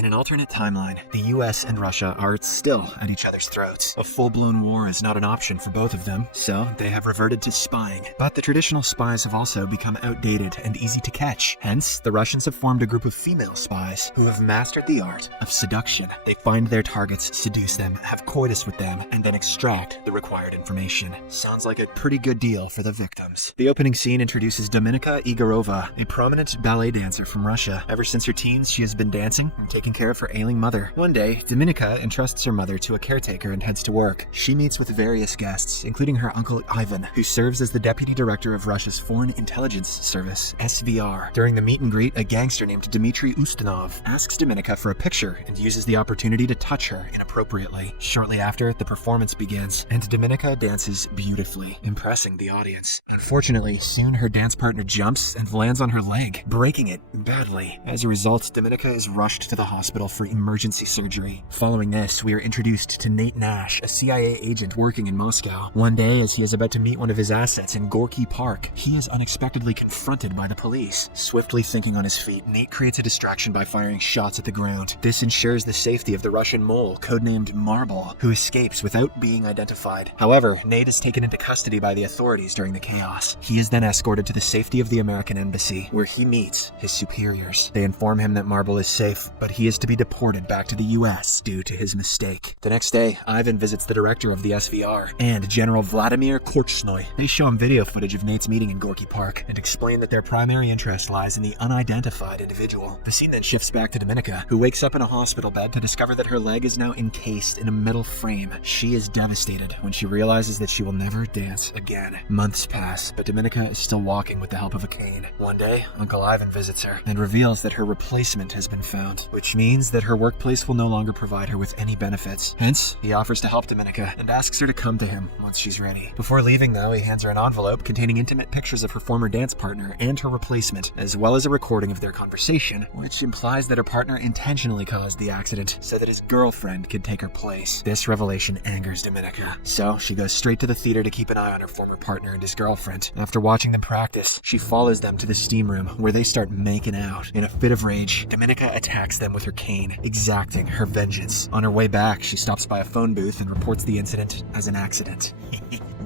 In an alternate timeline, the US and Russia are still at each other's throats. A full-blown war is not an option for both of them, so they have reverted to spying. But the traditional spies have also become outdated and easy to catch. Hence, the Russians have formed a group of female spies who have mastered the art of seduction. They find their targets, seduce them, have coitus with them, and then extract the required information. Sounds like a pretty good deal for the victims. The opening scene introduces Dominika Egorova, a prominent ballet dancer from Russia. Ever since her teens, she has been dancing and taking care of her ailing mother. One day, Dominika entrusts her mother to a caretaker and heads to work. She meets with various guests, including her uncle Ivan, who serves as the deputy director of Russia's Foreign Intelligence Service, SVR. During the meet and greet, a gangster named Dmitry Ustinov asks Dominika for a picture and uses the opportunity to touch her inappropriately. Shortly after, the performance begins, and Dominika dances beautifully, impressing the audience. Unfortunately, soon her dance partner jumps and lands on her leg, breaking it badly. As a result, Dominika is rushed to the hospital for emergency surgery. Following this, we are introduced to Nate Nash, a CIA agent working in Moscow. One day, as he is about to meet one of his assets in Gorky Park, he is unexpectedly confronted by the police. Swiftly thinking on his feet, Nate creates a distraction by firing shots at the ground. This ensures the safety of the Russian mole, codenamed Marble, who escapes without being identified. However, Nate is taken into custody by the authorities during the chaos. He is then escorted to the safety of the American embassy, where he meets his superiors. They inform him that Marble is safe, but he is to be deported back to the US due to his mistake. The next day, Ivan visits the director of the SVR and General Vladimir Korchnoi. They show him video footage of Nate's meeting in Gorky Park and explain that their primary interest lies in the unidentified individual. The scene then shifts back to Dominika, who wakes up in a hospital bed to discover that her leg is now encased in a metal frame. She is devastated when she realizes that she will never dance again. Months pass, but Dominika is still walking with the help of a cane. One day, Uncle Ivan visits her and reveals that her replacement has been found, which means that her workplace will no longer provide her with any benefits. Hence, he offers to help Dominika and asks her to come to him once she's ready. Before leaving, though, he hands her an envelope containing intimate pictures of her former dance partner and her replacement, as well as a recording of their conversation, which implies that her partner intentionally caused the accident so that his girlfriend could take her place. This revelation angers Dominika, so she goes straight to the theater to keep an eye on her former partner and his girlfriend. After watching them practice, she follows them to the steam room, where they start making out. In a fit of rage, Dominika attacks them with her cane, exacting her vengeance. On her way back, she stops by a phone booth and reports the incident as an accident.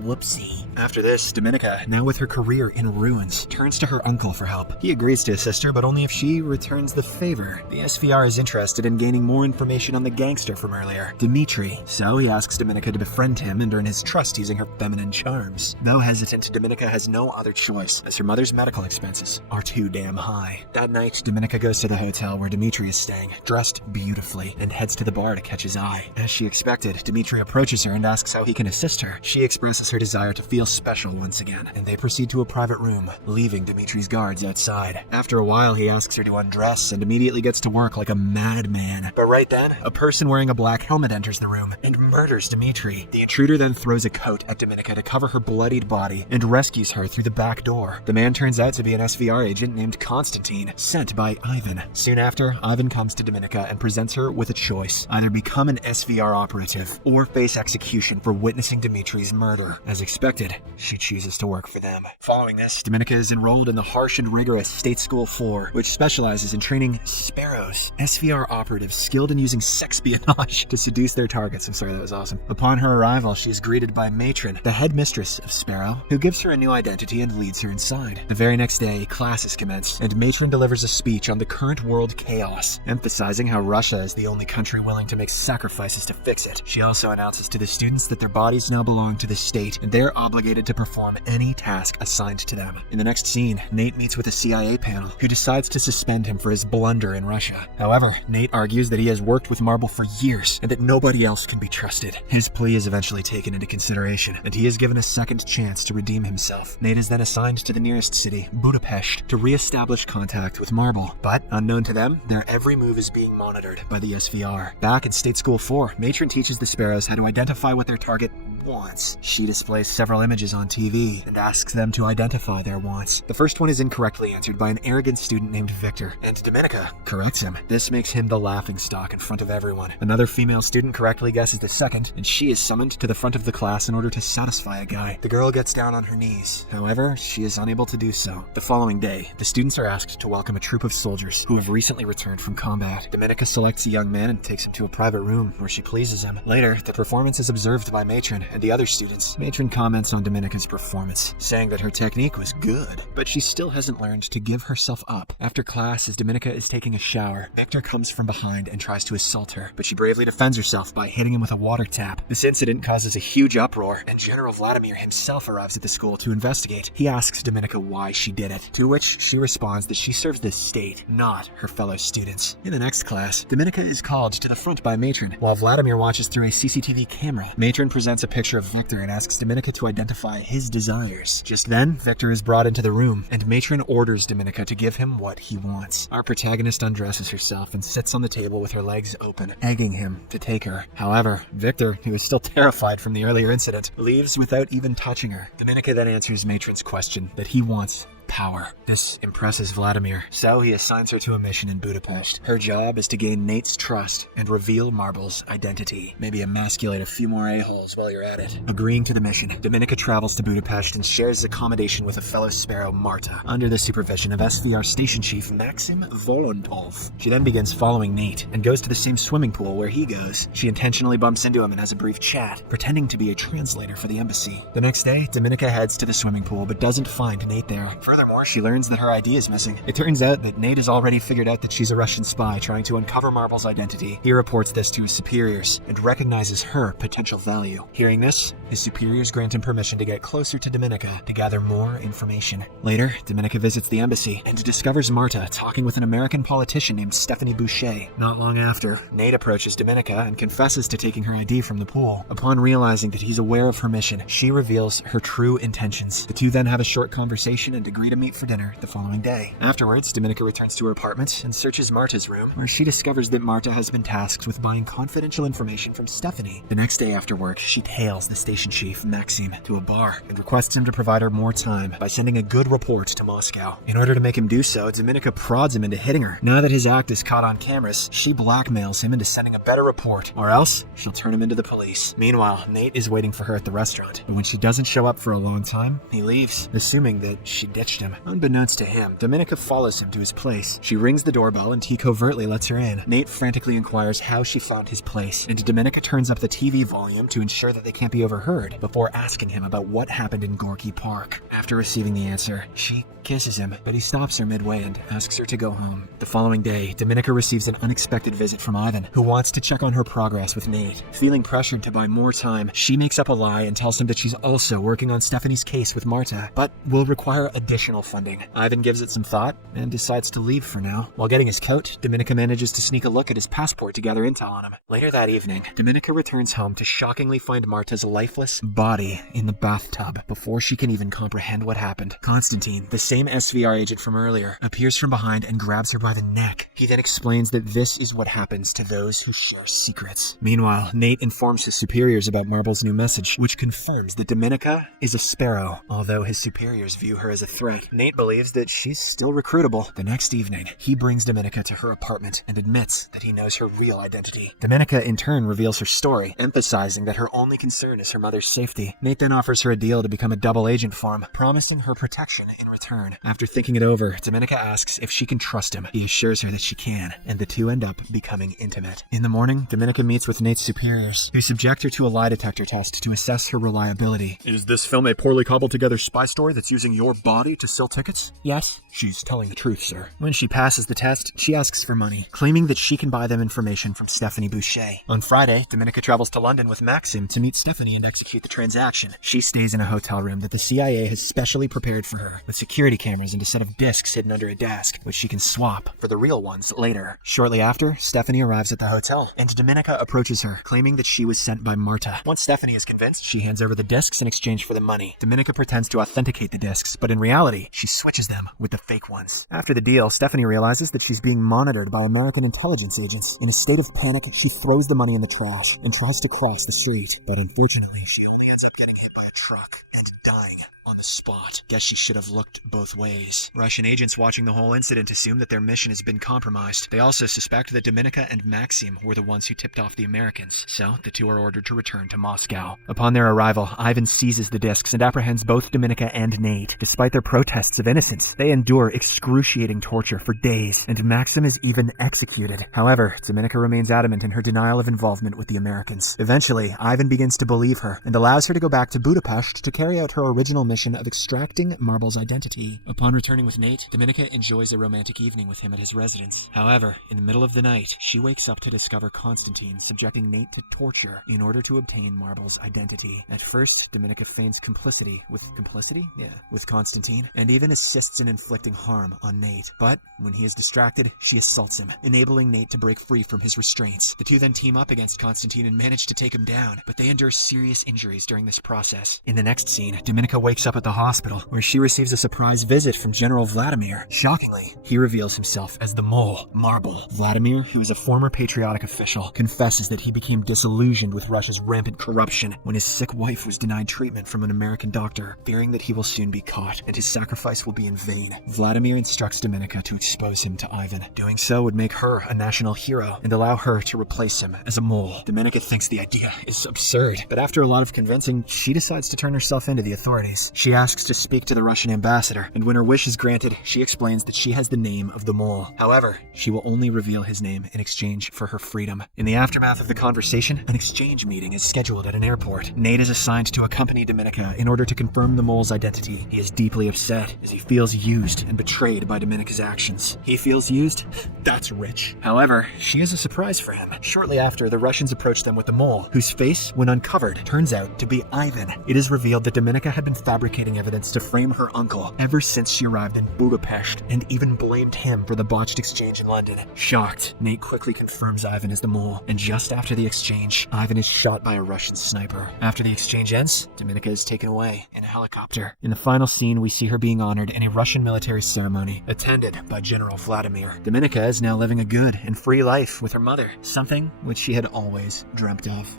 Whoopsie. After this, Dominika, now with her career in ruins, turns to her uncle for help. He agrees to assist her, but only if she returns the favor. The SVR is interested in gaining more information on the gangster from earlier, Dmitry, so he asks Dominika to befriend him and earn his trust using her feminine charms. Though hesitant, Dominika has no other choice, as her mother's medical expenses are too damn high. That night, Dominika goes to the hotel where Dmitry is staying, dressed beautifully, and heads to the bar to catch his eye. As she expected, Dmitry approaches her and asks how he can assist her. She expresses her desire to feel special once again, and they proceed to a private room, leaving Dmitry's guards outside. After a while, he asks her to undress and immediately gets to work like a madman. But right then, a person wearing a black helmet enters the room and murders Dmitry. The intruder then throws a coat at Dominika to cover her bloodied body and rescues her through the back door. The man turns out to be an SVR agent named Konstantin, sent by Ivan. Soon after, Ivan comes to Dominika and presents her with a choice: either become an SVR operative or face execution for witnessing Dmitry's murder. As expected, she chooses to work for them. Following this, Dominika is enrolled in the harsh and rigorous State School 4, which specializes in training Sparrows, SVR operatives skilled in using sexpionage to seduce their targets. I'm sorry, that was awesome. Upon her arrival, she is greeted by Matron, the headmistress of Sparrow, who gives her a new identity and leads her inside. The very next day, classes commence, and Matron delivers a speech on the current world chaos, emphasizing how Russia is the only country willing to make sacrifices to fix it. She also announces to the students that their bodies now belong to the state, and they're obligated to perform any task assigned to them. In the next scene, Nate meets with a CIA panel, who decides to suspend him for his blunder in Russia. However, Nate argues that he has worked with Marble for years, and that nobody else can be trusted. His plea is eventually taken into consideration, and he is given a second chance to redeem himself. Nate is then assigned to the nearest city, Budapest, to re-establish contact with Marble. But, unknown to them, their every move is being monitored by the SVR. Back in State School 4, Matron teaches the Sparrows how to identify what their target wants. She displays several images on TV and asks them to identify their wants. The first one is incorrectly answered by an arrogant student named Victor, and Dominika corrects him. This makes him the laughingstock in front of everyone. Another female student correctly guesses the second, and she is summoned to the front of the class in order to satisfy a guy. The girl gets down on her knees. However, she is unable to do so. The following day, the students are asked to welcome a troop of soldiers who have recently returned from combat. Dominika selects a young man and takes him to a private room where she pleases him. Later, the performance is observed by Matron and the other students. Matron comments on Dominika's performance, saying that her technique was good, but she still hasn't learned to give herself up. After class, as Dominika is taking a shower, Victor comes from behind and tries to assault her, but she bravely defends herself by hitting him with a water tap. This incident causes a huge uproar, and General Vladimir himself arrives at the school to investigate. He asks Dominika why she did it, to which she responds that she serves the state, not her fellow students. In the next class, Dominika is called to the front by Matron, while Vladimir watches through a CCTV camera. Matron presents a picture of Victor and asks Dominika to identify his desires. Just then, Victor is brought into the room, and Matron orders Dominika to give him what he wants. Our protagonist undresses herself and sits on the table with her legs open, egging him to take her. However, Victor, who is still terrified from the earlier incident, leaves without even touching her. Dominika then answers Matron's question that he wants power. This impresses Vladimir, so he assigns her to a mission in Budapest. Her job is to gain Nate's trust and reveal Marble's identity. Maybe emasculate a few more a-holes while you're at it. Agreeing to the mission, Dominika travels to Budapest and shares accommodation with a fellow Sparrow, Marta, under the supervision of SVR station chief Maxim Volontov. She then begins following Nate and goes to the same swimming pool where he goes. She intentionally bumps into him and has a brief chat, pretending to be a translator for the embassy. The next day, Dominika heads to the swimming pool but doesn't find Nate there. Furthermore, she learns that her ID is missing. It turns out that Nate has already figured out that she's a Russian spy trying to uncover Marble's identity. He reports this to his superiors and recognizes her potential value. Hearing this, his superiors grant him permission to get closer to Dominika to gather more information. Later, Dominika visits the embassy and discovers Marta talking with an American politician named Stephanie Boucher. Not long after, Nate approaches Dominika and confesses to taking her ID from the pool. Upon realizing that he's aware of her mission, she reveals her true intentions. The two then have a short conversation and agree to meet for dinner the following day. Afterwards, Dominika returns to her apartment and searches Marta's room, where she discovers that Marta has been tasked with buying confidential information from Stephanie. The next day after work, she tails the station chief, Maxim, to a bar and requests him to provide her more time by sending a good report to Moscow. In order to make him do so, Dominika prods him into hitting her. Now that his act is caught on cameras, she blackmails him into sending a better report, or else she'll turn him into the police. Meanwhile, Nate is waiting for her at the restaurant, but when she doesn't show up for a long time, he leaves, assuming that she ditched him. Unbeknownst to him, Dominika follows him to his place. She rings the doorbell and he covertly lets her in. Nate frantically inquires how she found his place, and Dominika turns up the TV volume to ensure that they can't be overheard before asking him about what happened in Gorky Park. After receiving the answer, she kisses him, but he stops her midway and asks her to go home. The following day, Dominika receives an unexpected visit from Ivan, who wants to check on her progress with Nate. Feeling pressured to buy more time, she makes up a lie and tells him that she's also working on Stephanie's case with Marta, but will require additional funding. Ivan gives it some thought and decides to leave for now. While getting his coat, Dominika manages to sneak a look at his passport to gather intel on him. Later that evening, Dominika returns home to shockingly find Marta's lifeless body in the bathtub before she can even comprehend what happened. Constantine, the same SVR agent from earlier, appears from behind and grabs her by the neck. He then explains that this is what happens to those who share secrets. Meanwhile, Nate informs his superiors about Marble's new message, which confirms that Dominika is a Sparrow, although his superiors view her as a threat. Nate believes that she's still recruitable. The next evening, he brings Dominika to her apartment and admits that he knows her real identity. Dominika in turn reveals her story, emphasizing that her only concern is her mother's safety. Nate then offers her a deal to become a double agent for him, promising her protection in return. After thinking it over, Dominika asks if she can trust him. He assures her that she can, and the two end up becoming intimate. In the morning, Dominika meets with Nate's superiors, who subject her to a lie detector test to assess her reliability. Is this film a poorly cobbled together spy story that's using your body to sell tickets? Yes. She's telling the truth, sir. When she passes the test, she asks for money, claiming that she can buy them information from Stephanie Boucher. On Friday, Dominika travels to London with Maxim to meet Stephanie and execute the transaction. She stays in a hotel room that the CIA has specially prepared for her, with security security cameras and a set of discs hidden under a desk, which she can swap for the real ones later. Shortly after, Stephanie arrives at the hotel, and Dominika approaches her, claiming that she was sent by Marta. Once Stephanie is convinced, she hands over the discs in exchange for the money. Dominika pretends to authenticate the discs, but in reality, she switches them with the fake ones. After the deal, Stephanie realizes that she's being monitored by American intelligence agents. In a state of panic, she throws the money in the trash and tries to cross the street, but unfortunately, she only ends up getting hit by a truck and dying on the spot. Guess she should have looked both ways. Russian agents watching the whole incident assume that their mission has been compromised. They also suspect that Dominika and Maxim were the ones who tipped off the Americans, so the two are ordered to return to Moscow. Upon their arrival, Ivan seizes the discs and apprehends both Dominika and Nate. Despite their protests of innocence, they endure excruciating torture for days, and Maxim is even executed. However, Dominika remains adamant in her denial of involvement with the Americans. Eventually, Ivan begins to believe her and allows her to go back to Budapest to carry out her original mission of extracting Marble's identity. Upon returning with Nate, Dominika enjoys a romantic evening with him at his residence. However, in the middle of the night, she wakes up to discover Constantine subjecting Nate to torture in order to obtain Marble's identity. At first, Dominika feigns complicity with Constantine, and even assists in inflicting harm on Nate. But when he is distracted, she assaults him, enabling Nate to break free from his restraints. The two then team up against Constantine and manage to take him down, but they endure serious injuries during this process. In the next scene, Dominika wakes up at the hospital, where she receives a surprise visit from General Vladimir. Shockingly, he reveals himself as the mole, Marble. Vladimir, who is a former patriotic official, confesses that he became disillusioned with Russia's rampant corruption when his sick wife was denied treatment from an American doctor, fearing that he will soon be caught and his sacrifice will be in vain. Vladimir instructs Dominika to expose him to Ivan. Doing so would make her a national hero and allow her to replace him as a mole. Dominika thinks the idea is absurd, but after a lot of convincing, she decides to turn herself into the authorities. She asks to speak to the Russian ambassador, and when her wish is granted, she explains that she has the name of the mole. However, she will only reveal his name in exchange for her freedom. In the aftermath of the conversation, an exchange meeting is scheduled at an airport. Nate is assigned to accompany Dominika in order to confirm the mole's identity. He is deeply upset as he feels used and betrayed by Dominika's actions. He feels used? That's rich. However, she has a surprise for him. Shortly after, the Russians approach them with the mole, whose face, when uncovered, turns out to be Ivan. It is revealed that Dominika had been fabricating evidence to frame her uncle ever since she arrived in Budapest, and even blamed him for the botched exchange in London. Shocked, Nate quickly confirms Ivan as the mole, and just after the exchange, Ivan is shot by a Russian sniper. After the exchange ends, Dominika is taken away in a helicopter. In the final scene, we see her being honored in a Russian military ceremony, attended by General Vladimir. Dominika is now living a good and free life with her mother, something which she had always dreamt of.